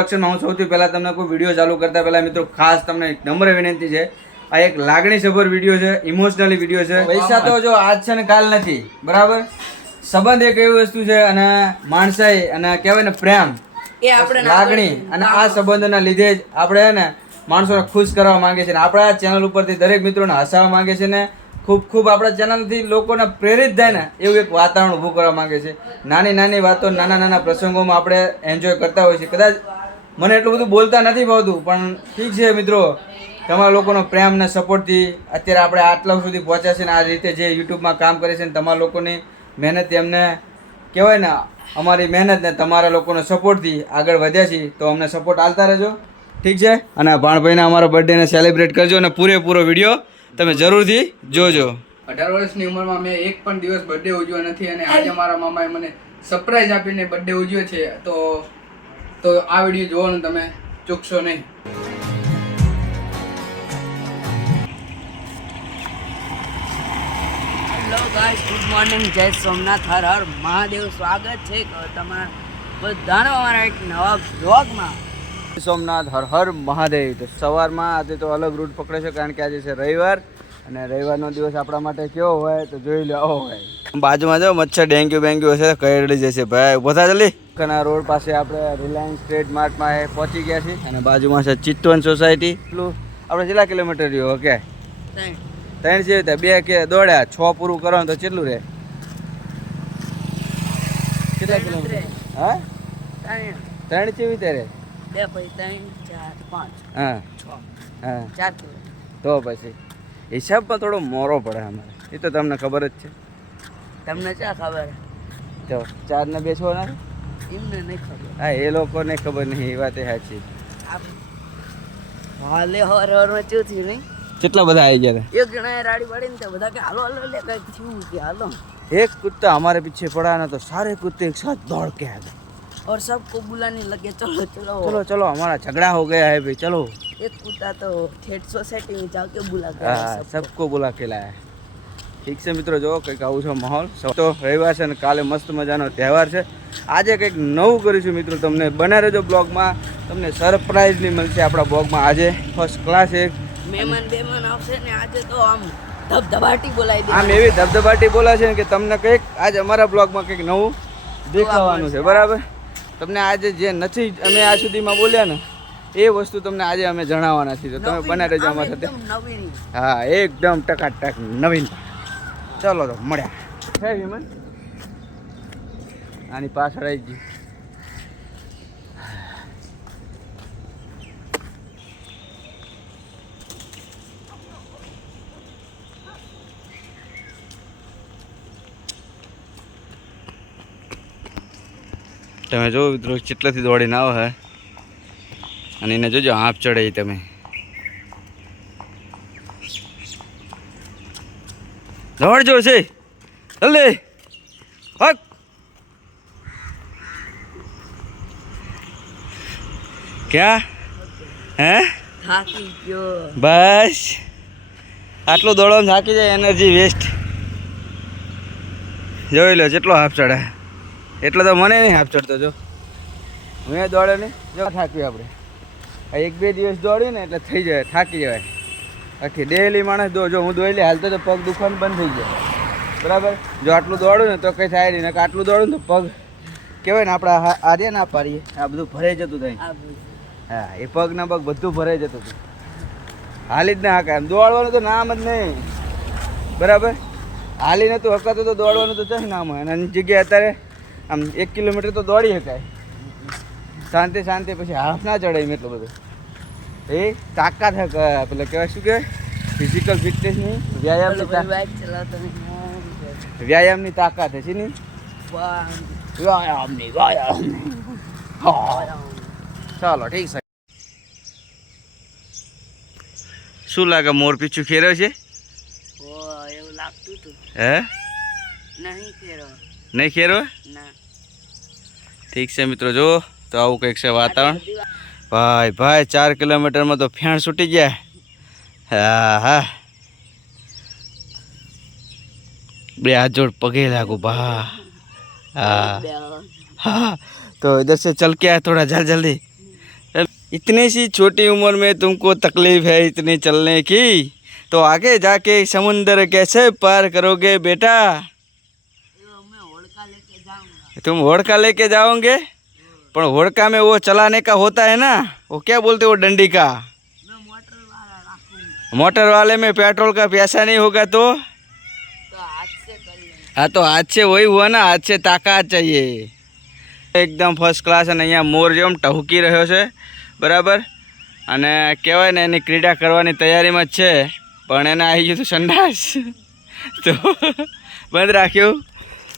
હું સૌથી પહેલા તમને કોઈ વિડીયો ચાલુ કરતા પહેલા મિત્રો ખાસ તમને એક નમ્ર વિનંતી છે, આ એક લાગણીસભર વિડીયો છે, ઇમોશનલી વિડીયો છે. પૈસા તો જો આજ છે ને કાલ નથી, બરાબર. સંબંધ એક એવી વસ્તુ છે અને માણસાઈ અને કહેવાય ને પ્રેમ એ આપણે લાગણી અને આ સંબંધના લીધે જ આપણે ને માણસોને ખુશ કરવા માંગે છે ને આપણા ચેનલ ઉપરથી દરેક મિત્રોને હસાવવા માંગે છે ને ખૂબ આપણા ચેનલથી લોકોને પ્રેરિત થાય ને એવું એક વાતાવરણ ઊભું કરવા માંગે છે. નાની નાની વાતો, નાના પ્રસંગોમાં આપણે એન્જોય કરતા હોઈએ છીએ. કદાચ મને એટલું બધું બોલતા નથી ભાવતું, પણ ઠીક છે મિત્રો, તમારા લોકોનો પ્રેમ ને સપોર્ટથી અત્યારે આપણે આટલા સુધી પહોંચ્યા છે ને આ રીતે જે યુટ્યુબમાં કામ કરે છે ને તમારા લોકોની મહેનત એમને કહેવાય ને અમારી મહેનત ને તમારા લોકોનો સપોર્ટથી આગળ વધ્યા છીએ, તો અમને સપોર્ટ આપતા રહેજો, ઠીક છે. અને ભાણભાઈના અમારા બર્થડેને સેલિબ્રેટ કરજો અને પૂરેપૂરો વિડીયો તમે જરૂરથી જોજો. 18 વર્ષની ઉંમરમાં મેં એક પણ દિવસ બર્થડે ઉજવ્યો નથી અને આજે મારા મામાએ મને સરપ્રાઈઝ આપીને બર્થડે ઉજવ્યો છે, તો આ વિડીયો જોવાનું તમે ચૂકશો નહીં. હેલો ગાઈસ, ગુડ મોર્નિંગ, જય સોમનાથ, હર હર મહાદેવ. સ્વાગત છે તમારા બધાનો અમારા એક નવા બ્લોગમાં. સોમનાથ હર હર મહાદેવ. તો સવારમાં આજે તો અલગ રૂટ પકડે છે, કારણ કે આજે છે રવિવાર અને રવિવારનો દિવસ આપણા માટે કેવો હોય તો જોઈ લો આવો હોય. બાજુમાં જો મચ્છર ડેન્ગ્યુ હશે, કરડી જશે ભાઈ. ઉભો થા જલ્દી. કના રોડ પાસે આપણે રિલાયન્સ ટ્રેડ માર્ટમાં પહોંચી ગયા છીએ અને બાજુમાં છે ચિત્તવન સોસાયટી. એટલું આપણે કેટલા કિલોમીટર રહ્યો? ઓકે 3 છે, 2 કે દોડ્યા 6 પૂરું કરવાનું તો કેટલું રહે? કેટલા કિલોમીટર? હા 3 કેવી રીતે રહે? 2 પછી 3 4 5 હા 6 હા 4 તો પછી હિસાબમાં થોડો મોરો પડે અમારે, એ તો તમને ખબર જ છે. તમને ક્યાં ખબર? તો 4 ને 2 6 ના એમને નહીં ખબર. હા, એ લોકોને ખબર નહીં, એ વાત એ સાચી. હાલે હરમાં શું થયું નહીં? કેટલા બધા આવી ગયા એક જણા રાડી પાડીને તો બધા કે હાલો હાલો લે કઈ થયું કે હાલો. एक कुत्ता हमारे पीछे पड़ा ना, तो सारे कुत्ते एक साथ दौड़ के आ गए और सबको बुलाने लगे, चलो चलो चलो चलो हमारा झगड़ा हो गया है भाई, चलो. एक कुत्ता तो ठेठ सोसाइटी में जाके बुला के हाँ, सबको बुला के लाया. ઠીક છે મિત્રો, જો કંઈક આવું છે માહોલ. તો રવિવાર છે ને કાલે મસ્ત મજાનો તહેવાર છે. આજે કંઈક નવું કરીશું મિત્રો, તમને બને રહેજો બ્લોગમાં, તમને સરપ્રાઈઝની મળશે આપણા બ્લોગમાં. આજે ફર્સ્ટ ક્લાસ એક મહેમાન આવશે ને આજે તો આમ ધબધબાટી બોલાવી દે. આમ એવી ધબધબાટી બોલાશે ને કે તમને કંઈક આજે અમારા બ્લોગમાં કંઈક નવું દેખાવાનું છે, બરાબર. તમને આજે જે નથી અમે આ સુધીમાં બોલ્યા ને એ વસ્તુ તમને આજે અમે જણાવવાના છીએ, તો તમે બને રહેજો અમારા સાથે. હા, એકદમ ટકાટક નવીન. ચલો તો મળ્યા છે વિમન. આની પાછળ આવી ગઈ. તમે જો મિત્રો કેટલાથી દોડીને આવો હે અને એને જોજો હાફ ચડે તમે. દોડજો છે જલ્દી હક. ક્યાં હે? થાકી ગયો બસ આટલું દોડવાનું થાકી જાય, એનર્જી વેસ્ટ. જોઈ લો જેટલો હાફ ચડે, એટલે તો મને નહીં હાફ ચડતો. જો મેં દોડે ને જો થાક્યું આપણે. આ 1-2 દિવસ દોડ્યું ને એટલે થઈ જાય, થાકી જવાય. આખી ડેલી માણસ જો હું દોડી હાલતો તો પગ દુખવાનું બંધ થઈ જાય, બરાબર. જો આટલું દોડું ને તો કંઈ થાય નહીં, આટલું દોડું ને તો પગ કહેવાય ને આપણા આર્યા ના પાડીએ આ બધું ભરાઈ જતું થાય. હા, એ પગ ના પગ બધું ભરાઈ જતું હતું. હાલી જ ના હાકાય, એમ દોડવાનું તો નામ જ નહીં, બરાબર. હાલી નતું હકાતું તો દોડવાનું તો ચાલ નામ હોય. અને એની જગ્યાએ અત્યારે આમ 1 કિલોમીટર તો દોડી શકાય શાંતિ. પછી હાફ ના ચડાય એમ એટલું બધું. એ તાકાત હે, પેલા કહેવાય શું કહેવાય, ફિઝિકલ ફિટનેસની વ્યાયામની તાકાત છે ને. વ્યાયામની ચાલો ઠીક છે. શું લાગે મોર પીછું ખેર્યો છે? એવું લાગતું હતું. હે? નહીં ખેરો? ના. ઠીક છે મિત્રો, જો તો આવું કંઈક છે વાતાવરણ. ભાઈ 4 કિલોમીટરમાં તો ફેણ છૂટી ગયા. હા, 2 हाथ जोड़ पगे लागू बा. हाँ, तो इधर से चल के आए थोड़ा जल्दी इतनी सी छोटी उम्र में तुमको तकलीफ है इतनी चलने की, तो आगे जाके समुंदर कैसे पार करोगे बेटा? तुम होड़का लेके जाओगे, पर होड़का में वो चलाने का होता है ना, वो क्या बोलते हो, डंडी का। मोटर वाले में पेट्रोल का पैसा नहीं होगा तो हाँ, तो हाथ से वही हुआ ना, हाथ से ताकत चाहिए. એકદમ ફર્સ્ટ ક્લાસ. અને અહીંયા મોર જેમ ટહુકી રહ્યો છે, બરાબર. અને કહેવાય ને એની ક્રીડા કરવાની તૈયારીમાં જ છે, પણ એને આવી ગયું હતું સંડાસ તો બંધ રાખ્યું.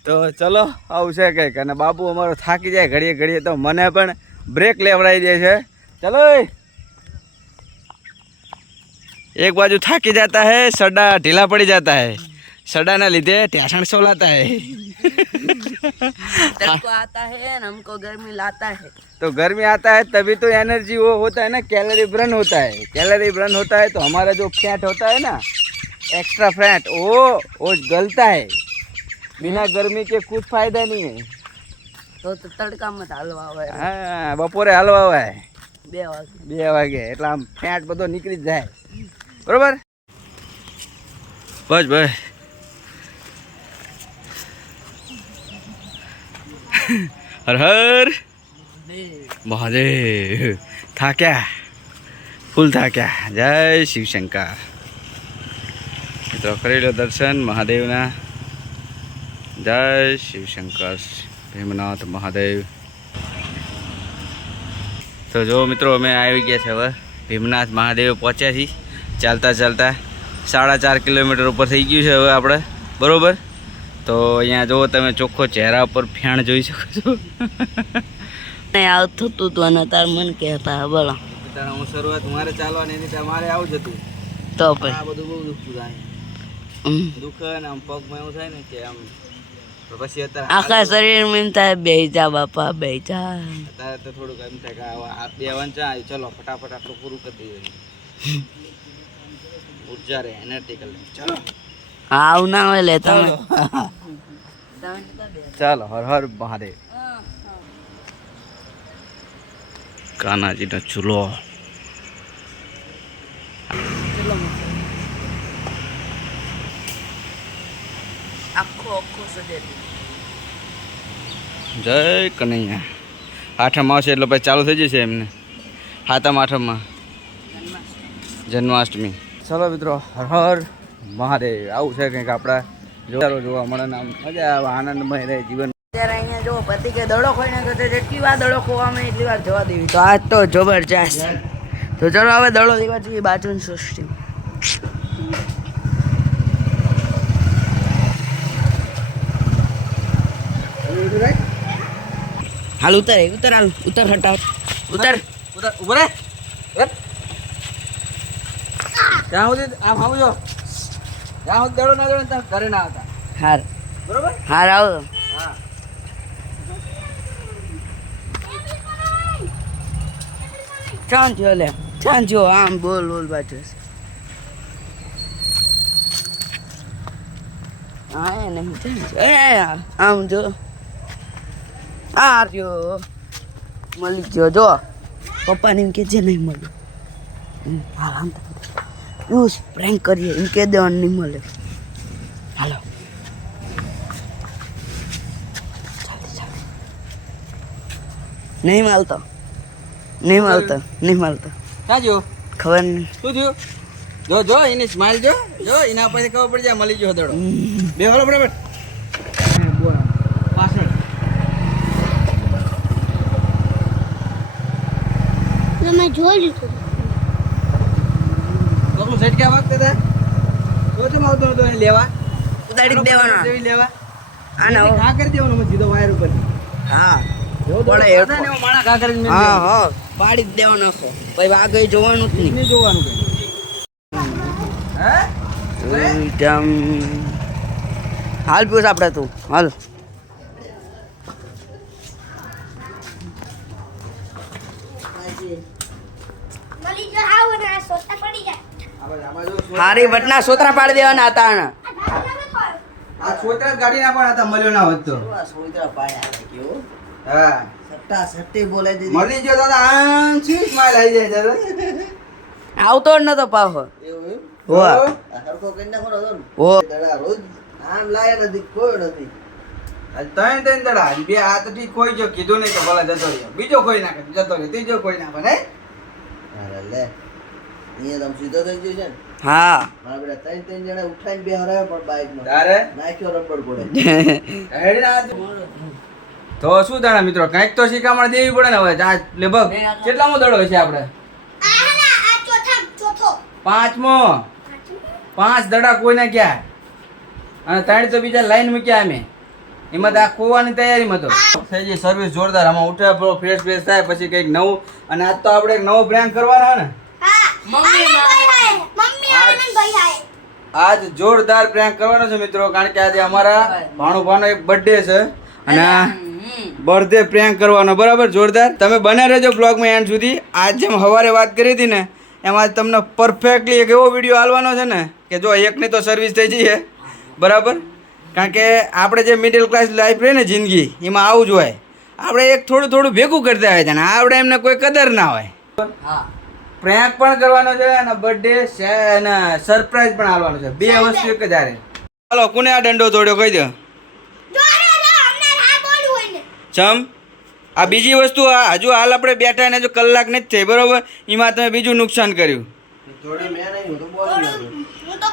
તો ચલો આવું છે કંઈક. અને બાબુ અમારો થાકી જાય ઘડીએ ઘડીએ, તો મને પણ બ્રેક લેવડાવી દે છે. ચલો, એક બાજુ થાકી જાતા હે, સડા ઢીલા પડી જાતા હે, सड़ा ना लीधे टेंशन सोलाता है को आता है ना, हमको गर्मी लाता है. तो गर्मी आता है तभी तो एनर्जी वो होता है ना, कैलोरी बर्न होता है. कैलोरी बर्न होता है तो हमारा जो फैट होता है ना, एक्स्ट्रा फैट, वो गलता है. बिना गर्मी के कुछ फायदा नहीं है. तो तड़का मत हलवा આવે. हाँ, बपोरे हलवा है 2 વાગે. 2 વાગે એટલે આમ ફેટ બધો નીકળી જ જાય, બરોબર. બસ બસ. हर हर महादेव. था क्या, फूल था क्या. जय शिव शंकर. तो करी लो दर्शन महादेवना. जय शिव शंकर भीमनाथ महादेव. तो जो मित्रों अमे आई गया है हवे भीमनाथ महादेव पहुंचा थी. चालता चालता 4.5 किलोमीटर ऊपर थी गयु है हवे आपणे, बरोबर. तो अँ जो तमे चोख्खो चेहरा पर फेण जोई शको छो. नहीं आवતું તું અને તાર મન કહેતા બોલો. હું શરૂઆત મારે ચાલવાની હતી, મારે આવું જ હતું. તો પછી આ બધું બહુ દુખતું થાય. દુખે ને આમ પગમાં એવું થાય ને કે આમ, પછી અત્યારે આખા શરીરમાં એમ થાય બેહી જા બાપા, બેહી જા. અત્યારે તો થોડુંક એમ થાય કે આ 2 વંચા ચલો ફટાફટ આટલું પૂરું કરી દઈએ. ઉર્જા રે, એનર્જિકલ. ચલો આવું ના હોય લે તમે. ચાલો, હર હર મહાદેવ. કાનાજીનો ચૂલો. આખો આખો સજેલી. જય કનૈયા. આઠમ આવશે એટલે પછી ચાલુ થઈ જશે એમને. સાતમ આઠમમાં જન્માષ્ટમી. ચલો મિત્રો, હર હર મહાદેવ. આવું છે કંઈક આપણા જોવા મળે ને આમ મજા આવે, આનંદમય રહે જીવન. ત્યારે અહીંયા જો પતિ કે દડો ખોઈને કરશે, જેટલી વાર દડો ખોવામાં એટલી વાર જવા દેવી. તો આજ તો જબરજસ્ત. તો ચલો હવે દડો દેવા જોઈએ બાજુની સૃષ્ટિ. હાલ ઉતર હાલ ઉતર હટાવ ઉતર ઉભો રે. ત્યાં સુધી આમ આવજો, ત્યાં સુધી દડો ના દડો ત્યાં ઘરે ના આવતા, હાર બરોબર. હાર આવો. હા, ચાંચ્યો લે ચાંચ્યો. આમ બોલ બોલ બાજુ. હા એ નહીં ચાંચ્યો. આમ જો આ રહ્યો મળી ગયો. જો પપ્પાને એમ કે જે નહીં મળ્યું. હાલ આમ એવું પ્રેન્ક કરીએ એમ કે દેવાનું નહીં મળે. હાલો નહીં મળતો ક્યાં જો ખબર નહીં. શું થયું? જો એની સ્માઈલ જો એના પછી ખબર પડી જાય મળી ગયો દડો. બે હાલો બરાબર. પાછળ મેં જોઈ લીધું. તો સેટ ક્યાં વાગતા હતા? તો જમ આવતો નતો એને લેવા. ઉતારી દેવાનો. લેવા આના ઘા કરી દેવાનો મત સીધો વાયર ઉપર. હા જો પડે એવો માણા ઘા કરીને હા પાડી જ દેવાનો છે. પછી આગળ જોવાનું જ નહીં. નહીં જોવાનું કઈ. હે? એકદમ હાલ પીવું આપણે તું હાલ. મળી જો આવો ને આ સોતા પડી જાય. આમાં જો હારી બટના સોતરા પાડી દેવાના હતા આના. આ છોતરા ગાડી ના પણ હતા મળ્યો ના હોત તો. સોતરા પાડ્યા કેવો હા સટ્ટા સટ્ટી બોલાઈ દીધી મળી ગયો દાદા આમ શું સ્માઈલ આવી જાય દાદા આવતો જ નતો પાછો એવું એમ? હો આ હરખો કરી નાખવાનો હતો ને હો દડા રોજ આમ લાયા નથી કોઈ નથી આજ ત્રણ દડા આજ બે આ તો ઠીક કોઈ જો કીધું નહીં કે ભલા જતો રહ્યો બીજો કોઈ નાખે જતો રહ્યો ત્રીજો કોઈ નાખે ને અરે લે અહીંયા તમે સીધો થઈ ગયો છે ને હા મારા બેટા ત્રણ ત્રણ જણા ઉઠાઈને બે હરાયો પણ બાઈકમાં તારે નાખ્યો રબર ઘોડે હેડી ના તો શું દાડા મિત્રો કંઈક તો શીખામણ દેવી પડે ને હવે આ લગભગ કેટલામો દડો છે આપણે આ ચોથો પાંચમો 5 દડા કોઈને ક્યાં અને 3 તો બીજા લાઈન મૂક્યા અમે એમાં તો આ ખોવાની તૈયારીમાં તો થઈ ગઈ સર્વિસ જોરદાર આમાં ઉઠે ફ્રેશ ફ્રેશ થાય પછી કંઈક નવું અને આજ તો આપણે એક નવો પ્રેન્ક કરવાનો ને હા મમ્મી આનંદ ભાઈ હાય આજ જોરદાર પ્રેન્ક કરવાનો છે મિત્રો કારણ કે આજે અમારા ભાણુભાનો એક બર્થડે છે અને બર્થડે પ્રેન્ક કરવાનો બરાબર જોરદાર તમે બને રહેજો બ્લોગમાં એન્ડ સુધી આજ જેમ સવારે વાત કરી હતી ને એમાં તમને પરફેક્ટલી એક એવો વિડીયો આલવાનો છે ને કે જો એકની તો સર્વિસ થઈ જઈએ બરાબર કારણ કે આપણે જે મિડલ ક્લાસ લાઈફ રહે ને જિંદગી એમાં આવું જ હોય આપણે એક થોડું થોડું ભેગું કરતા હોય છે ને આપણે એમને કોઈ કદર ના હોય હા પ્રેન્ક પણ કરવાનો છે અને બર્થડે અને સરપ્રાઈઝ પણ આલવાનો છે બે વસ્તુ એક જ હારે ચાલો કોને આ દંડો તોડ્યો કહી દો ચમ આ બીજી વસ્તુ આ હજુ હાલ આપણે બેઠા ને જો કલાક નથી થઈ બરોબર એમાં તમે બીજું નુકસાન કર્યું થોડી મેં નહીં હું તો બોલી નાખ્યું. હું તો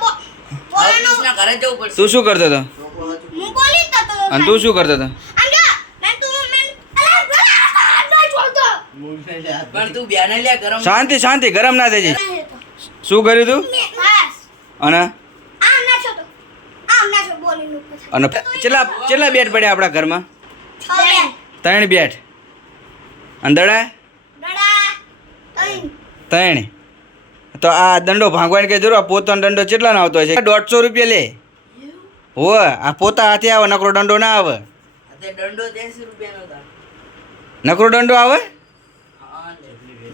કૃષ્ણ ઘરે જવું પડશે તું શું કરતો હતો લોકો હાચું. હું બોલી તો અને તું શું કરતો હતો આમ જો મેં અલા છોડતો મૂળ ને હાથ પણ તું બેને લે ગરમ શાંતિ શાંતિ ગરમ ના થઈ જાય શું કર્યું તું બસ અને આમ ના છોડતો બોલી નું પછી અને કેટલા બેટ પડ્યા આપણા ઘરમાં 3 બેટ અને દડા દડા 3 તો આ દંડો ભાંગવાની કે જરૂર આ પોતાનો દંડો કેટલાનો આવતો હોય છે 150 રૂપિયા લે હો આ પોતા હાથે આવે નકરો દંડો ના આવે તે દંડો 80 રૂપિયાનો હતા નકરો દંડો આવે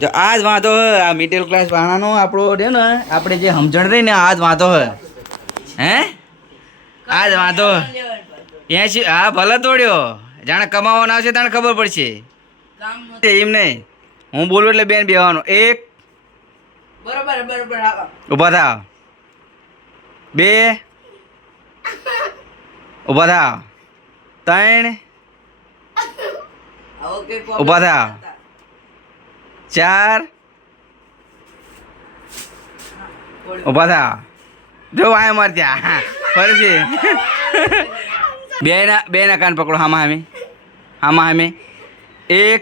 જો આજ વાંધો હે આ મિડલ ક્લાસ વાળાનો આપણો રહ્યો ને આપણે જે સમજણ રહી ને આજ વાંધો હે હે આજ વાંધો 80 હા ભલે તોડ્યો જાણે કમાવાનો આવશે તાણે ખબર પડશે કામ નો એમ નહીં હું બોલું એટલે બેન બેવાનું એક બરોબર બરોબર આવા ઊભા થાવ 2 ઊભા થાવ 3 આવો કે ઊભા થાવ 4 ઊભા થાવ જો આય માર ત્યાં ફરીથી બે ના કાન પકડો હામાં હામે 1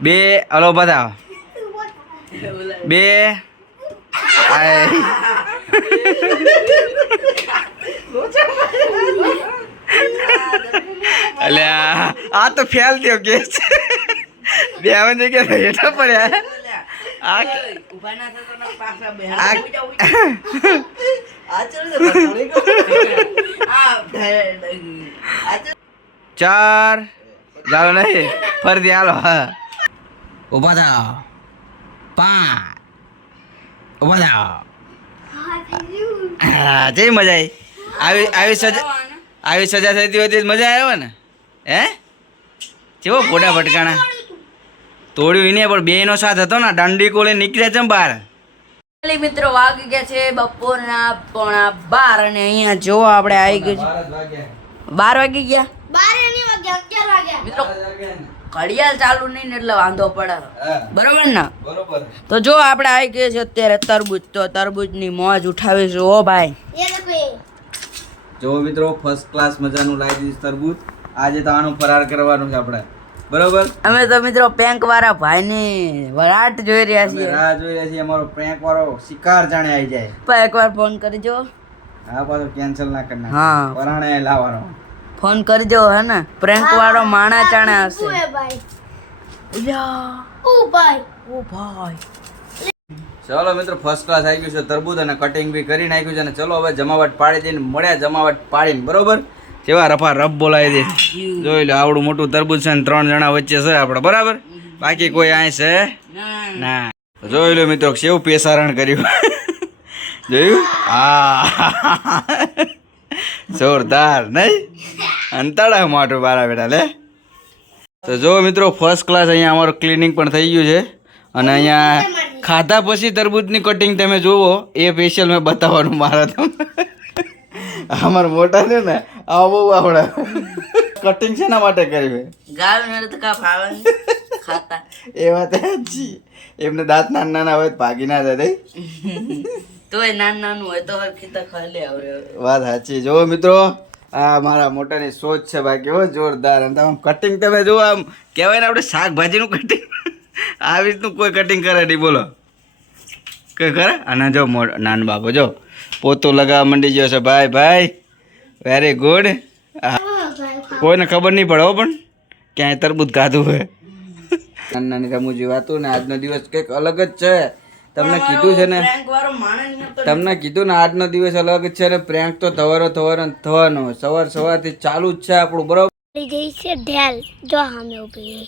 2 હલો બતાવ 2 અલ્યા આ તો ફેલ થયો કેસ બે આવે જગ્યા હેઠા પડ્યા આ ઉભા ના થતો ને પાછા બે આ આ ચડી જાય થોડી કો. આ 4 ચાલો નહીં ફરીથી હાલો હા ઊભા થાવ 5 ઊભા થાવ હા જેવી મજા આવી આવી સજા થતી હોય તો મજા આવે ને હે કેવો ફોટા ભટકાણા તોડ્યું એને પણ બેનો સાથ હતો ને દંડી કોલે નીકળ્યા છે બહાર મિત્રો વાગી ગયા છે બપોરના 12 અને અહીંયા જો આપણે આવી ગયું છે 12 વાગી ગયા બારે ની વાગ્યા 11 વાગ્યા મિત્રો ઘડિયાળ ચાલુ નહીં ને એટલે વાંધો પડે બરોબર ને બરોબર તો જો આપણે આવી ગયા છે અત્યારે તરબૂચ તો તરબૂચની મોજ ઉઠાવીશું ઓ ભાઈ એ લોકો જો મિત્રો ફર્સ્ટ ક્લાસ મજાનું લાવી દીધું તરબૂચ આજે તો આનો ફરાર કરવાનું છે આપણે બરોબર અમે તો મિત્રો બેંક વાળા ભાઈની વરાટ જોઈ રહ્યા અમે છીએ રાહ જોઈ રહ્યા છીએ અમારો પ્રેન્ક વાળો શિકાર જાણે આવી જાય પણ એકવાર ફોન કરજો હા પાછો કેન્સલ ના કરી હા. નાખે પરાણે લાવવાનો ફોન કરજો હે ને પ્રેન્ક વાળો માણા ચાણા હશે શું હે ભાઈ ઉલ્યા, ઓ ભાઈ ઓ ભાઈ ચલો મિત્રો ફર્સ્ટ ક્લાસ આવી ગયું છે તરબૂચ અને કટિંગ બી કરી નાખ્યું છે અને ચલો હવે જમાવટ પાડી દઈને મળ્યા જમાવટ પાડીને બરોબર કેવા રફા રફ બોલાવી દે જોઈ લો આવડું મોટું તરબૂચ છે ને 3 જણા વચ્ચે છે આપણે બરાબર બાકી કોઈ અહીં છે ના જોઈ લો મિત્રો કેવું પેસારણ કર્યું જોયું હા જોરદાર નહીં અંતડા માટું બારા બેટા લે તો જો મિત્રો ફર્સ્ટ ક્લાસ અહીંયા અમારું ક્લિનિક પણ થઈ ગયું છે અને અહીંયા ખાધા પછી તરબૂચની કટિંગ તમે જુઓ એ સ્પેશિયલ મેં બતાવવાનું મારા તમને અમારા મોટા છે ને આ બહુ આવડે કટિંગ શેના માટે કરી ગાળ મેરે તો કા ફાવે ખાતા એ વાત સાચી એમને દાંત નાના નાના હોય તો ભાગી ના જાય તોય નાનું હોય તો ખીતા ખાલી આવે વાત સાચી જો મિત્રો આ મારા મોટાની સોચ છે બાકી હો જોરદાર અને તમે કટિંગ તમે જુઓ આમ કહેવાય ને આપણે શાકભાજીનું કટિંગ આવી રીતનું કોઈ કટિંગ કરે નહીં બોલો કઈ કરે અને જો નાન બાપો જો પોતું લગાવવા માંડી ગયો છે ભાઈ ભાઈ વેરી ગુડ કોઈને ખબર નહીં પડે હો પણ ક્યાંય તરબૂચ ખાધું હોય નાની નાની રમૂજી વાતો ને આજનો દિવસ કંઈક અલગ જ છે તમને કીધું છે ને તમને કીધું ને આજનો દિવસ અલગ જ છે ને પ્રેન્ક તો થવાનો સવારથી ચાલુ જ છે આપણું બરોબર જઈ છે ઢેલ જો સામે ઊભી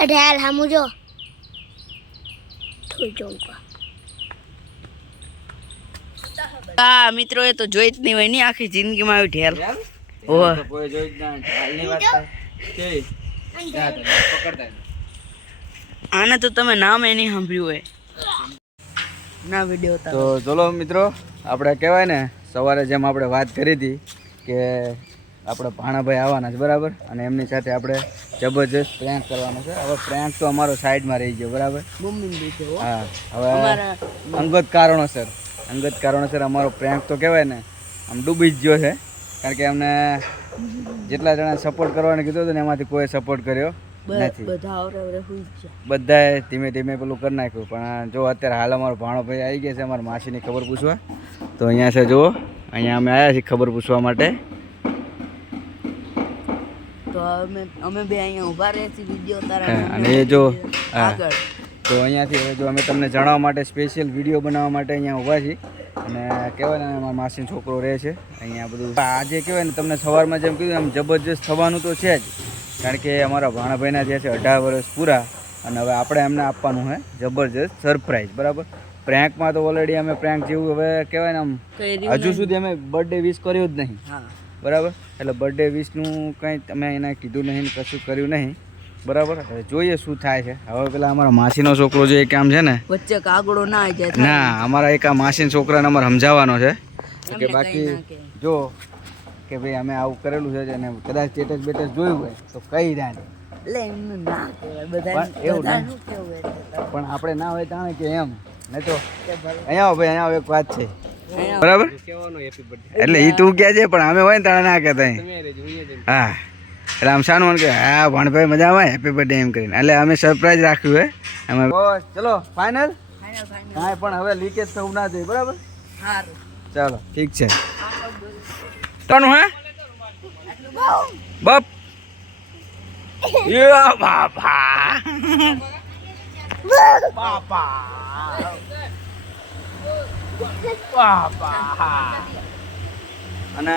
ઢેલ સામું જો હા મિત્રો એ તો જોઈ જ નહીં હોય ની આખી જિંદગીમાં આવી ઢેલ ઓહ કોઈ જોઈ જ ના હાલની વાત થાય પકડતા આને તો તમે નામ એ નહીં સાંભળ્યું હોય ના વિડીયો તો ચલો મિત્રો આપણે કહેવાય ને સવારે જેમ આપણે વાત કરી હતી કે આપણે ભાણાભાઈ આવવાના છે બરાબર અને એમની સાથે આપણે જબરજસ્ત પ્રેન્ક કરવાનો છે હવે પ્રેન્ક તો અમારો સાઈડમાં રહી ગયો બરાબર હા હવે અંગત કારણોસર અમારો પ્રેન્ક તો કહેવાય ને આમ ડૂબી જ ગયો છે કારણ કે અમને જેટલા જણા સપોર્ટ કરવાનું કીધું હતું ને એમાંથી કોઈ સપોર્ટ કર્યો નથી બધાએ ધીમે ધીમે પેલું કરી નાખ્યું પણ જો અત્યારે હાલ અમારો ભાણો ભાઈ આવી ગયા છે અમારા માસીની ખબર પૂછવા તો અહીંયા છે જુઓ અહીંયા અમે આવ્યા છીએ ખબર પૂછવા માટે તો અમે બે અહીંયા ઊભા રહે છે વિડીયો તારા અને એ જો આગળ તો અહીંયાથી હવે જો અમે તમને જણાવવા માટે સ્પેશિયલ વિડીયો બનાવવા માટે અહીંયા ઊભા છીએ અને કહેવાય ને અમારા માસીનો છોકરો રહે છે અહીંયા બધું આજે કહેવાય ને તમને સવારમાં જેમ કીધું એમ જબરજસ્ત થવાનું તો છે જ કારણ કે અમારા ભાણાભાઈના જે છે 18 વર્ષ પૂરા અને હવે આપણે એમને આપવાનું છે જબરજસ્ત સરપ્રાઈઝ બરાબર પ્રેન્કમાં તો ઓલરેડી અમે પ્રેન્ક જેવું હવે કહેવાય ને આમ હજુ સુધી અમે બર્થડે વિશ કર્યો જ નહીં બરાબર એટલે બર્થડે વિશનું કંઈ તમે એને કીધું નહીં કશું કર્યું નહીં બરાબર હવે જોઈએ શું થાય છે હવે પેલા અમારા માસીનો છોકરો જે કામ છે ને વચ્ચે કાગડો ના આવી જાય ના અમારા એક આ માસીના છોકરાને અમારે સમજાવવાનો છે કે બાકી જો કે ભાઈ અમે આવું કરેલું છે અને કદાચ સ્ટેટસ બેટસ જોયું હોય તો કઈ રહ્યા એટલે એમનું ના કહેવાય બધા એવું નહીં પણ આપણે ના હોય તાણે કે એમ નહીં તો અહીંયા આવો ભાઈ અહીંયા આવો એક વાત છે બરાબર એટલે એ તું કહે છે પણ અમે હોય ને તાણે ના કહેતા હા એટલે આમ શાનું કે હા ભણભાઈ મજામાં હેપી બર્થડે એમ કરીને એટલે અમે સરપ્રાઈઝ રાખ્યું હે અમે ચલો ફાઇનલ હા પણ હવે લીકેજ થવું ના જોઈએ બરાબર ચાલો ઠીક છે તનું હે બાપ બાપા અને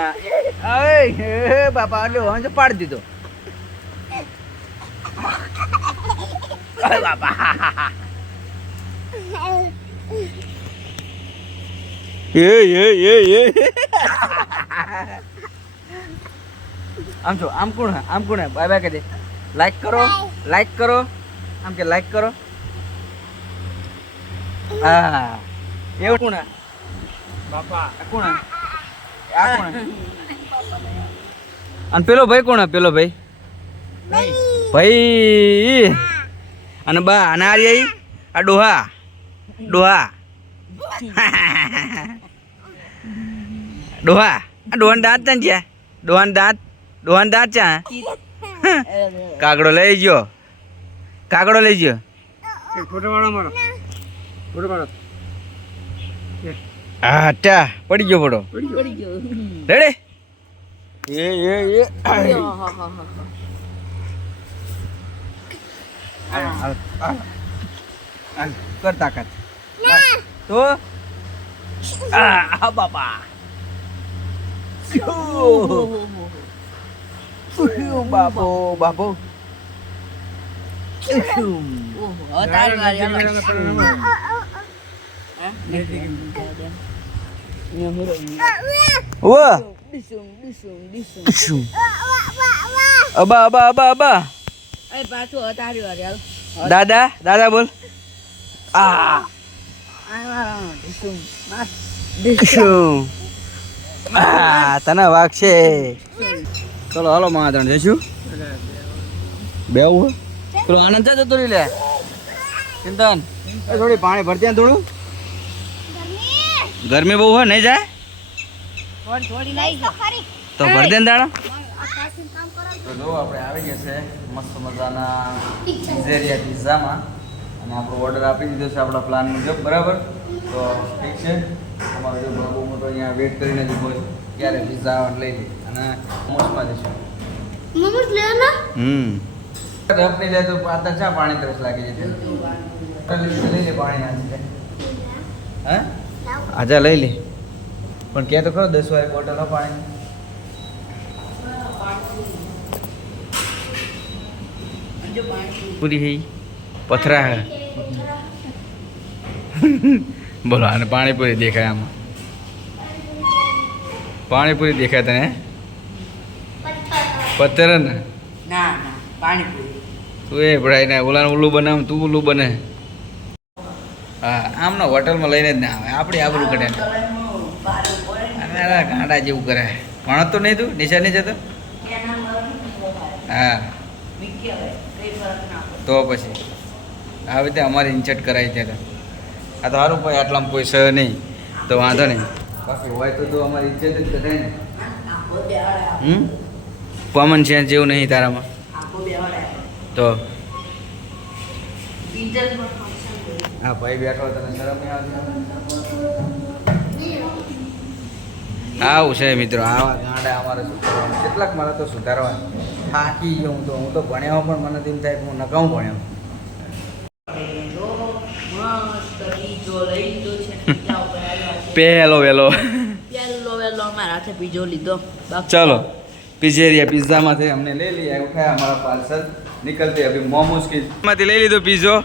બાપા એટલે હવે પાડી દીધો બાપા આમ છો આમ કોણ હે બાય બાય કહી દે લાઈક કરો આમ કે લાઈક કરો હા એવું કોણ હે બાપા કોણ હે આ કોણ હે અને પેલો ભાઈ કોણ હે પેલો ભાઈ અને બા અને આ ડોહા ડોહા ડોહાન દાંત ને છે ડોહાન દાંત છે કાગડો લઈ ગયો હા ટા પડી ગયો ફોટો રેડી એ કર તાકાત તો બાપા બાપો અબા અબા અબા અબા એ પાછું અતારી વાર યાર દાદા દાદા બોલ આ શું તને વાઘ છે ચલો હાલો મહાજન જઈશું બેવું પેલો આનંદ છે જતો રહી લે ચિંતન થોડી પાણી ભરતી થોડું ગરમી બહુ હોય નહીં જાય થોડી લાઈ ગયો તો ભર દે ને દાડો તો જો આપણે આવી ગયા છે મસ્ત મજાના પિઝેરિયા પિઝામાં અને આપણો ઓર્ડર આપી દીધો છે આપણા પ્લાન મુજબ બરાબર તો ઠીક છે અમારો જો બાબુ મોટો અહીંયા વેટ કરીને જ ઉભો છે ક્યારે પિઝા લઈ લે અને મોસમાં જઈશું મમ્મી લે ના રફની જાય તો પાતા ચા પાણી તરસ લાગી જાય લઈ લે પાણી આજે હે આજે લઈ લે પણ કે તો ખરો 10 વાગે બોટલ પાણી પૂરી હઈ પથરા હે બોલો અને પાણીપુરી દેખાય આમાં પાણીપુરી દેખાય તને પથ્થર ને ના પાણીપુરી તું એ ભડાઈ ને ઓલાનું ઉલ્લું બનાવ તું ઉલ્લું બને હા આમનો હોટલમાં લઈને જ ના આવે આપણી આબરૂ કઢે અમારા ગાંડા જેવું કરે ભણત તો નહીં તું નિશા નહીં જતો હા તો પછી આવી રીતે અમારી ઇન્ચટ કરાવી ત્યાં આ તો સારું કોઈ આટલામાં કોઈ સહ નહીં તો વાંધો નહીં બાકી હોય તો અમારી ઇજ્જત જ કઢાય ને કોમન સેન્સ જેવું નહીં તારામાં તો હા ભાઈ બેઠો તને શરમ નહીં આવતી આવું છે મિત્રો આવા ગાંડા અમારે શું કરવાનું કેટલાક મારે તો સુધારવા થાકી ગયો હું તો ભણ્યો પણ મને તેમ થાય કે હું નકાઉ ભણ્યો પહેલો વેલો બીજો લીધો चलो पिज़्ज़ेरिया पिज़्ज़ा में थे हमने ले लिया उठाया हमारा पार्सल निकलते अभी मोमोज की में ले ली तो पिज़्ज़ो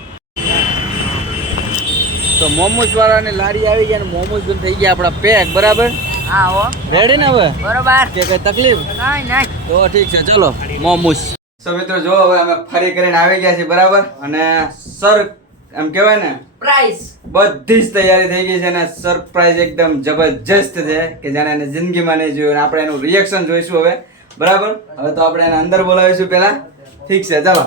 तो मोमोज वाला ने लारी આવી ગયા ને મોમોસ પણ થઈ ગયા આપડા પેક બરાબર હા હો રેડી ને હવે બરોબર કે કઈ તકલીફ નહીં તો ઠીક છે ચલો મોમોસ સો મિત્રો જો હવે અમે ફરી કરીને આવી ગયા છીએ બરાબર અને સર એમ કહેવાય ને પ્રાઇસ બધી જ તૈયારી થઈ ગઈ છે અને સરપ્રાઈઝ એકદમ જબરજસ્ત છે કે જાણે એને જિંદગીમાં નહીં જોયું અને આપણે એનું રિએક્શન જોઈશું હવે બરાબર હવે તો આપણે એને અંદર બોલાવીશું પહેલા ઠીક છે ચાલો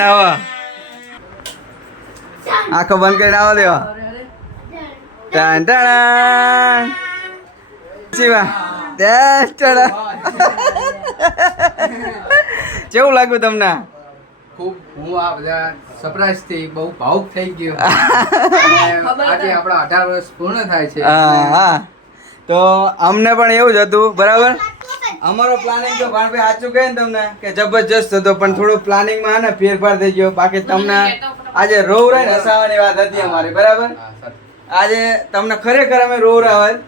આવો આંખો બંધ કરીને આવો દેવા ટન ટન શિવા કેવું લાગ્યું તમને ખૂબ હું આ બધા સરપ્રાઈઝ થી બહુ ભાવુક થઈ ગયો આજે આપણા 18 વર્ષ પૂર્ણ થાય છે હા તો અમને પણ એવું જ હતું બરાબર અમારો પ્લાનિંગ તો ભાણભાઈ સાચું કહે ને તમને કે જબરજસ્ત હતો પણ થોડું પ્લાનિંગમાં ને ફેરફાર થઈ ગયો બાકી તમને આજે રોવ રહે ને હસાવાની વાત હતી અમારી બરાબર આજે તમને ખરેખર અમે રોવ રહ્યા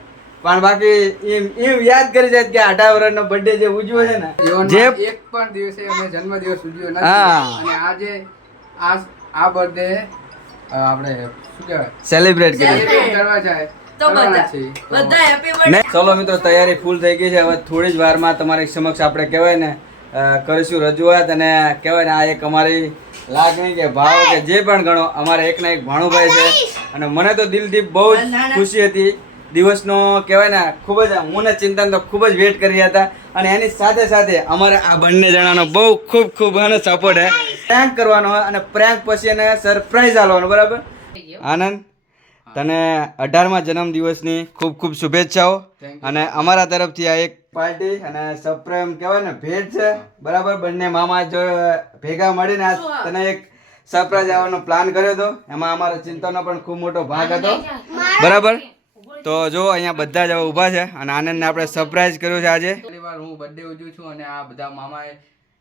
પણ બાકી એમ યાદ કરી જાય કે 18 વર્ષનો બર્થડે જે ઉજવ્યો છે ને જે એક પણ દિવસે અમે જન્મદિવસ ઉજવ્યો નથી અને આજે આ બર્થડે આપણે શું કહેવાય સેલિબ્રેટ કરવા જાય તો બધા હેપી બર્થડે ચલો મિત્રો તૈયારી ફૂલ થઈ ગઈ છે હવે થોડી જ વારમાં તમારી સમક્ષ આપણે કહેવાય ને કરીશું રજૂઆત અને કહેવાય ને આ એક અમારી લાગણી કે ભાવ કે જે પણ ગણો અમારે એક ના એક ભાણુભાઈ છે અને મને તો દિલથી બહુ જ ખુશી હતી દિવસનો કહેવાય ને ખૂબ જ હું ને ચિંતન તો ખૂબ જ વેટ કરી રહ્યા હતા અને એની સાથે સાથે અમારે આ બંને જણાનો બહુ ખૂબ અને સપોર્ટ છે પ્રેન્ક કરવાનો હોય અને પ્રેન્ક પછી એને સરપ્રાઈઝ આપવાનો બરાબર આનંદ તને 18મા જન્મદિવસની ખૂબ શુભેચ્છાઓ અને અમારા તરફથી આ એક પાર્ટી અને સરપ્રાઈઝ કહેવાય ને ભેટ છે બરાબર બંને મામા જો ભેગા મળીને આ તને એક સરપ્રાઈઝ આવવાનો પ્લાન કર્યો હતો એમાં અમારા ચિંતનનો પણ ખૂબ મોટો ભાગ હતો બરાબર તો જો અહીંયા બધા જ હવે ઊભા છે અને આનંદને આપણે સરપ્રાઈઝ કર્યો છે આજે પહેલી વાર હું બર્થડે ઉજવું છું અને આ બધા મામાએ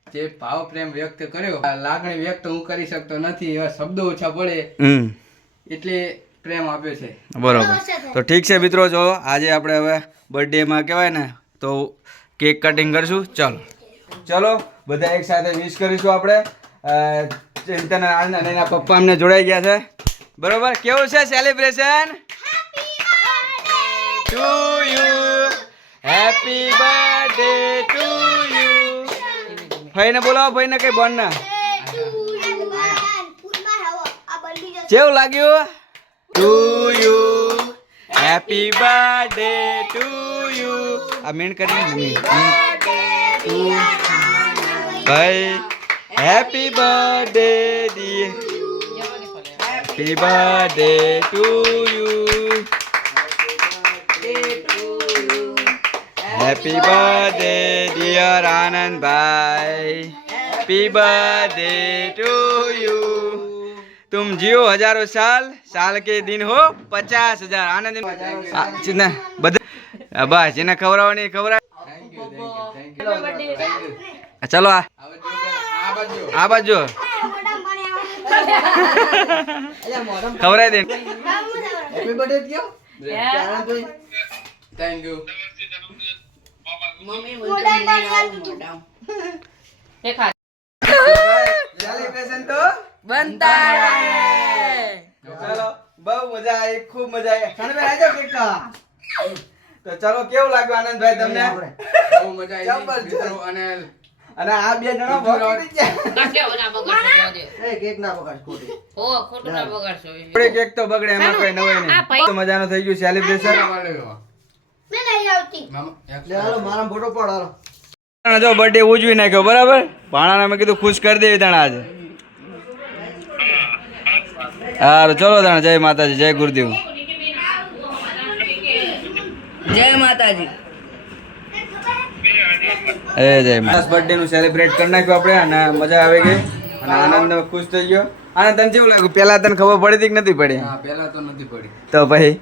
જે ભાવ પ્રેમ વ્યક્ત કર્યો આ લાગણી વ્યક્ત હું કરી શકતો નથી એવા શબ્દો ઓછા પડે એટલે પ્રેમ આપ્યો છે બરોબર તો ઠીક છે મિત્રો જો આજે આપણે હવે બર્થડેમાં કહેવાય ને તો કેક કટિંગ કરશું ચલો બધા એક સાથે વિશ કરીશું આપણે ચિંતન અને એના પપ્પા અમને જોડાઈ ગયા છે બરોબર કેવું છે celebration to you happy birthday to you. ભાઈને બોલાવો, ભાઈને કઈ બોન ના. કેવું લાગ્યું? To you happy birthday to you. આ મીણ કરીને ભાઈ happy birthday dear, happy birthday to you, happy birthday dear Anandbhai, happy birthday to you. तुम जियो हजारों साल, साल के दिन हो 50,000. आनंद चिन्ह बधा बस એને ખવડાવવાની ખવડાવ. ચલો આ બાજુ ખવડાવી દે. હેપી બર્થડે કયો થેન્ક યુ. સેલિબ્રેશન તો બનતા રહે. ચલો બહુ મજા આવી, ખૂબ મજા આવી. સનબેન આજો કેક ખાવા. તો ચલો કેવું લાગ્યું આનંદભાઈ તમને? બહુ મજા આવી મિત્રો. અને અને આ બે જણા ભોગી ગયા. એ કેક ના પકડ ખોટી થોડી કેક તો બગડે, એમાં કઈ નવાઈ નહીં. તો મજાનું થઈ ગયું સેલિબ્રેશન. મેં નહીં આવતી. લે હાલો મારા ફોટો પડ હાલો. જો બર્થડે ઉજવી નાખ્યો બરાબર. ભાણાને મેં કીધું ખુશ કરી દેવી તને આજે. હારું ચલો તાણે. જય માતાજી, જય ગુરુદેવ. જય માતાજી. જય માતા. બર્થડે નું સેલિબ્રેટ કરી નાખ્યું આપણે અને મજા આવી ગઈ અને આનંદ ખુશ થઈ ગયો. અને તને કેવું લાગ્યું? પેલા તને ખબર પડી હતી કે નથી પડી? હા, પહેલા તો નથી પડી. તો પછી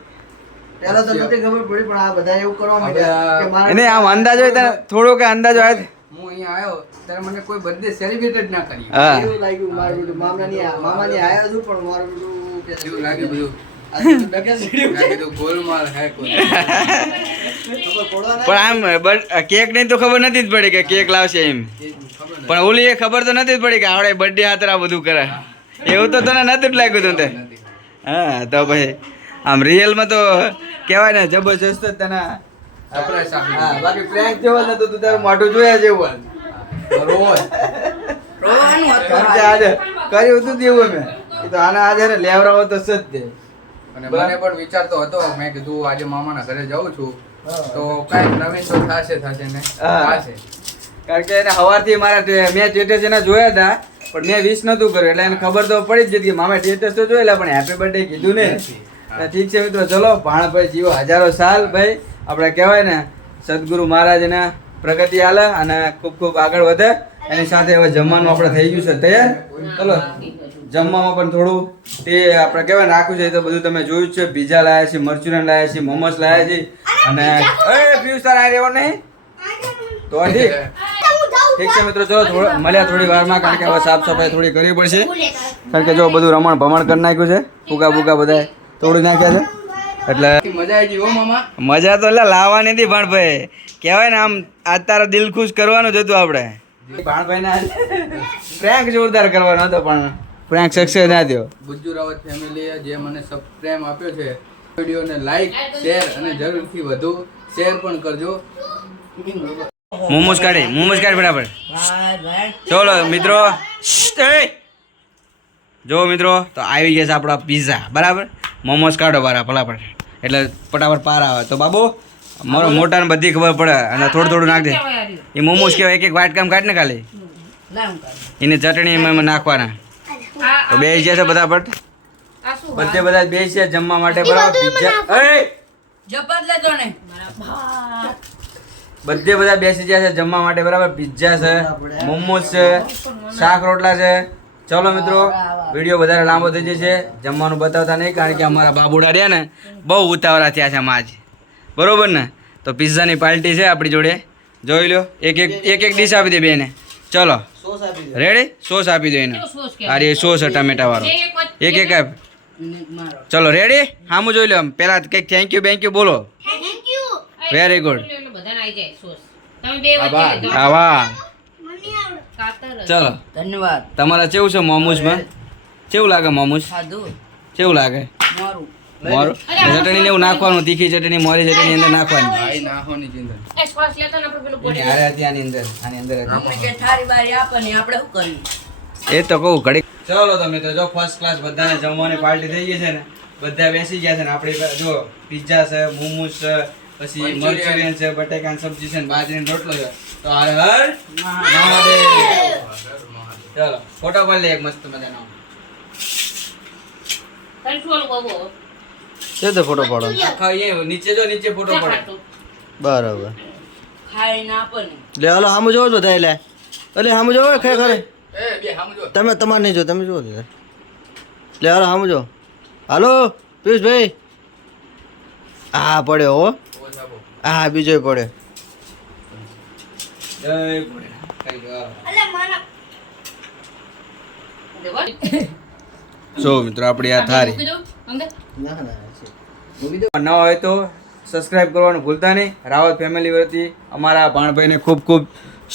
પેલા તો નથી ખબર પડી પણ આ બધા એવું કરવા માંડ્યા કે મારા એને આમ અંદાજ હોય તને થોડો કે અંદાજ હોય. હું અહીંયા આવ્યો ત્યારે મને કોઈ બર્થડે સેલિબ્રેટ જ ના કર્યું. હા એવું લાગ્યું મારું બેટું મામાની આયો છું પણ મારું બેટું કે એવું લાગે બધું. આ તો ડગે સીડ્યું. લાગે તો ગોલમાલ હે કોઈ. ખબર પડવા ના પણ આમ કેક ની તો ખબર નથી જ પડી કે કેક લાવશે એમ. એ ખબર નથી. પણ ઓલી એ ખબર તો નથી જ પડી કે આપણે બર્થડે હાથર આ બધું કરે. એવું તો તને નથી જ લાગ્યું તું તે? નથી. હા તો પછી આમ રિયલમાં તો કહેવાય ને જબરજસ્ત જ તને. સરપ્રાઈઝ આપી હા બાકી પ્રેન્ક જેવો જ નતો, તું તારું મોઢું જોયા જેવું. દીધું. રોજ. રોવાનું હતું. કારણ કે આજે કર્યું હતું તેવું મેં એ તો આને આજે ને લેવરાવો તો સજ તે. અને મને પણ વિચારતો હતો, મેં કીધું આજે મામાના ઘરે જાઉં છું તો કાંઈક નવીન તો થશે ને હા. થશે. કારણ કે એને સવારથી મારા મેં સ્ટેટસ એના જોયા હતા પણ મેં વિશ નતું કર્યું એટલે એને ખબર તો પડી જ જતી કે મામા સ્ટેટસ તો જોયેલા પણ હેપી બર્થડે કીધું ને. ઠીક છે મિત્રો, ચલો ભાણભાઈ જીવો હજારો સાલ ભાઈ. આપણે કહેવાય ને સદગુરુ મહારાજના પ્રગતિ આલે અને ખૂબ ખૂબ આગળ વધે. એની સાથે હવે જમવાનું આપણે થઈ ગયું છે તૈયાર. ચલો જમવામાં પણ થોડું તે આપણે કહેવાય ને રાખ્યું છે એ તો બધું તમે જોયું જ છે. પીઝા લાયા છે, મરચુરન લાયા છે, મોમોસ લાયા છે અને પિયુષ તાર આ રહેવો નહીં તો ઠીક. ઠીક છે મિત્રો, ચલો મળ્યા થોડી વારમાં કારણ કે હવે સાફ સફાઈ થોડી કરવી પડશે. કારણ કે જો બધું રમણ ભમણ કરી નાખ્યું છે, ફૂકા ફૂકા બધા તોડી નાખ્યા છે એટલે મજા આવી ગઈ હો મામા. મજા તો એટલે લાવવાની હતી ભાણભાઈ. કહેવાય ને આમ આજ તારો દિલ ખુશ કરવાનું જ હતું આપણે. ભાણભાઈને પ્રેન્ક જોરદાર કરવાનો હતો પણ પ્રેન્ક સક્સેસ ના થયો. ગુજ્જુ રાવત ફેમિલીએ જે મને પ્રેમ આપ્યો છે, વિડીયોને લાઈક શેર અને જરૂરથી વધુ શેર પણ કરજો. મોમોસ કાઢી બરાબર. ચલો મિત્રો, જો મિત્રો તો આવી ગયા છે આપણા પીઝા બરાબર. મોમોસ કાઢો બારા ફટાફટ એટલે ફટાફટ પાર આવે તો બાબુ મારો મોટાને બધી ખબર પડે અને થોડું થોડું નાખ દે. એ મોમોસ કહેવાય, એક એક વાટકામ કાઢ ને ખાલી એની ચટણી એમાં નાખવાના. તો બે છે ફટાફટ બધા બે છે જમવા માટે બરાબર. પિઝા જપત લેતો ને. બધે બધા બેસી ગયા છે જમવા માટે બરાબર. પિઝા છે, મોમોસ છે, શાક રોટલા છે. ચલો મિત્રો, વિડીયો વધારે લાંબો થઈ જશે, જમવાનું બતાવતા નહીં કારણ કે અમારા બાબુડા રહ્યા ને બહુ ઉતાવળા થયા છે આમાં આજ બરોબર ને. તો પિઝાની પાર્ટી છે આપણી જોડે, જોઈ લો. એક ડીશ આપી દે બેને. ચલો સોસ આપી દે. રેડી? સોસ આપી દો એને. અરે સોસ ટમેટા વાળો એક આપ. ચલો રેડી? હામું જોઈ લો. આમ પેલા કંઈક થેન્ક યુ બોલો. Thank you. Very good. આભાર. હા વાહ. મને આવડે. ચલો ધન્યવાદ. તમારા કેવું છે મોમોસમાં? કેવું લાગે મોમોસ? ખાધું કેવું લાગે? મારું મોરું ચટણી ને એવું નાખવાનું, તીખી ચટણી મોરી ચટણી અંદર નાખવાની. ભાઈ નાખવાની ચિંતા હારે હતી આની અંદર હતી. આપણે કે થારી બારી આપે ને આપણે શું કર્યું? એ તો કહું ઘડી. ચલો તમે તો જો ફર્સ્ટ ક્લાસ બધાને જમવાની પાર્ટી થઈ ગઈ છે ને, બધા બેસી ગયા છે ને. આપણે જો પિઝા છે, મોમોસ છે, પછી મંચુરિયન છે, બટેકાની સબ્જી છે ને બાજરીનો રોટલો છે. તો હર હર મહાદેવ. ચલો ફોટો પાડી લે એક મસ્ત મજાનો. છે તો ફોટો પાડો આખા અહીંયા નીચે જો, નીચે ફોટો પાડો. બરાબર ખાઈને આપે ને. લે હાલો સામું જોવો બધા એટલે એટલે સામું જોવો ખરેખર એ બે સામું જો. તમે તમારે નહીં જો તમે જુઓ લે હાલો સામું જો. હાલો પિયુષભાઈ હા પડ્યો હો. હા બીજો પડે. જય ભોળેનાથ. ખાઈ લો. અલે મારા જો મિત્રો આપણી આ થારી. ન હોય તો સબસ્ક્રાઇબ કરવાનું ભૂલતા નહીં. રાવત ફેમિલી વતી અમારા ભાણભાઈને ખૂબ ખૂબ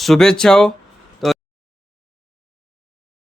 શુભેચ્છાઓ.